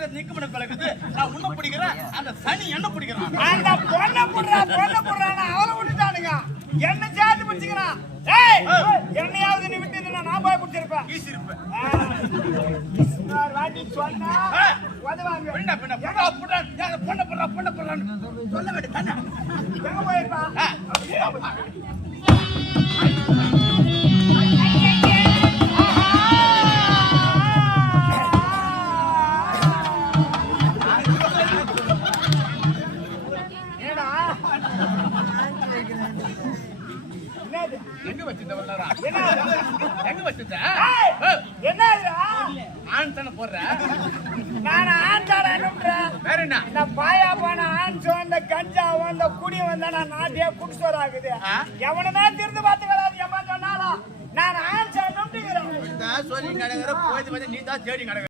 எனக்காக நிக்குமன பழகுது. நான் உன்ன பிடிக்கிறேன், அந்த சனி என்ன பிடிக்கிறான். அந்த பொண்ணை புடுறானா அவளை விட்டுட்டானுங்க. என்ன சேர்த்து பிடிச்சிக்கிறான். ஏய் என்னையாவது நீ விட்டுதுன்னா நான் போய் குடிச்சிருப்பேன். ஈசிருப்பேன். வாட்டி சொன்னா உதவாங்க. பொண்ணை போடுறான்னு சொல்ல வேண்டிய தானே. எங்க போயிருப்பா? எங்க வச்சிருந்த எங்க வச்சிருந்த என்ன ஆண் தானே போடுற. நான் ஆண் தானே வேற என்ன இந்த பாயா போன ஆண் சோந்த கஞ்சாவும் இந்த குடி வந்தா நான் நாட்டியே குடிசோர் ஆகுது. எவனுமே திருந்து பாத்துக்கிறாது எம்மா சொன்னாலும் நான் ஆண் சார் சொல்லி கிடக்குற போய் நீ தான் தேடி கிடக்குற.